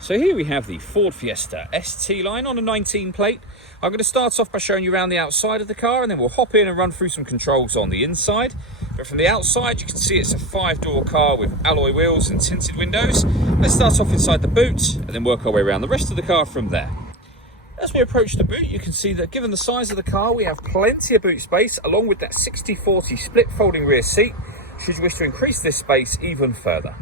So here we have the Ford Fiesta ST line on a 19 plate. I'm going to start off by showing you around the outside of the car, and then we'll hop in and run through some controls on the inside. But from the outside, you can see it's a 5-door car with alloy wheels and tinted windows. Let's start off inside the boot and then work our way around the rest of the car from there. As we approach the boot, you can see that given the size of the car, we have plenty of boot space, along with that 60/40 split folding rear seat, should you wish to increase this space even further.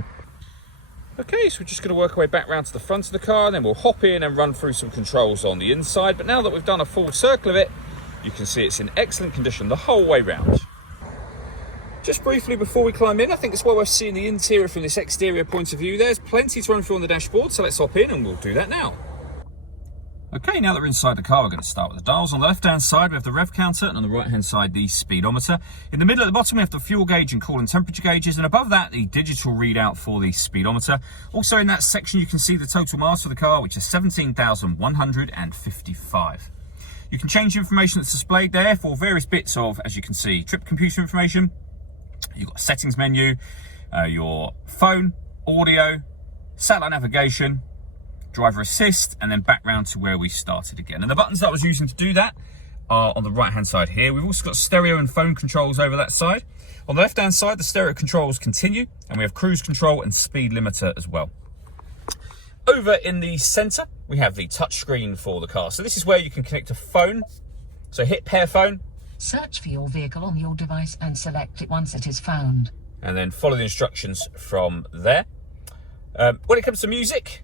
Okay, so we're just going to work our way back round to the front of the car, and then we'll hop in and run through some controls on the inside. But now that we've done a full circle of it, you can see it's in excellent condition the whole way round. Just briefly before we climb in, I think it's well worth seeing the interior from this exterior point of view. There's plenty to run through on the dashboard, so let's hop in and we'll do that now. Okay, now that we're inside the car, we're going to start with the dials. On the left-hand side, we have the rev counter, and on the right-hand side, the speedometer. In the middle at the bottom, we have the fuel gauge and coolant temperature gauges, and above that, the digital readout for the speedometer. Also in that section, you can see the total miles for the car, which is 17,155. You can change the information that's displayed there for various bits of, as you can see, trip computer information. You've got a settings menu, your phone, audio, satellite navigation, driver assist, and then back round to where we started again. And the buttons that I was using to do that are on the right hand side here. We've also got stereo and phone controls over that side. On the left hand side, the stereo controls continue, and we have cruise control and speed limiter as well. Over in the center, we have the touch screen for the car. So this is where you can connect a phone. So hit pair phone. Search for your vehicle on your device and select it once it is found. And then follow the instructions from there. When it comes to music,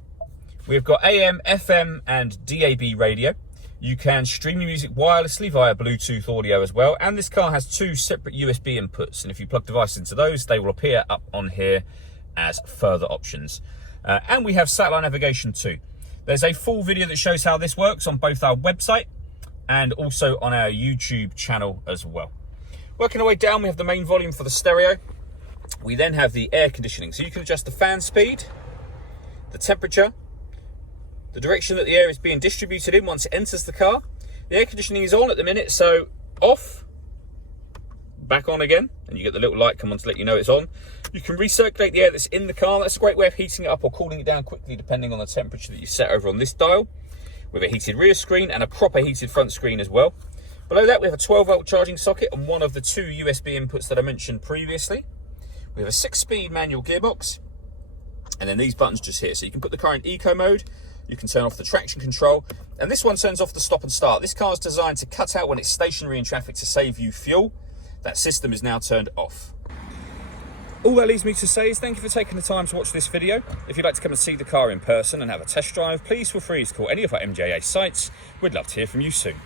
we've got AM, FM, and DAB radio. You can stream your music wirelessly via Bluetooth audio as well. And this car has 2 separate USB inputs. And if you plug devices into those, they will appear up on here as further options. And we have satellite navigation too. There's a full video that shows how this works on both our website and also on our YouTube channel as well. Working our way down, we have the main volume for the stereo. We then have the air conditioning. So you can adjust the fan speed, the temperature, the direction that the air is being distributed in once it enters the car. The air conditioning is on at the minute, so off, back on again, and you get the little light come on to let you know it's on. You can recirculate the air that's in the car. That's a great way of heating it up or cooling it down quickly depending on the temperature that you set over on this dial. With a heated rear screen and a proper heated front screen as well. Below that, we have a 12-volt charging socket and one of the 2 USB inputs that I mentioned previously. We have a 6-speed manual gearbox, and then these buttons just here. So you can put the car in eco mode, you can turn off the traction control, and this one turns off the stop and start. This car is designed to cut out when it's stationary in traffic to save you fuel. That system is now turned off. All that leaves me to say is thank you for taking the time to watch this video. If you'd like to come and see the car in person and have a test drive, please feel free to call any of our MJA sites. We'd love to hear from you soon.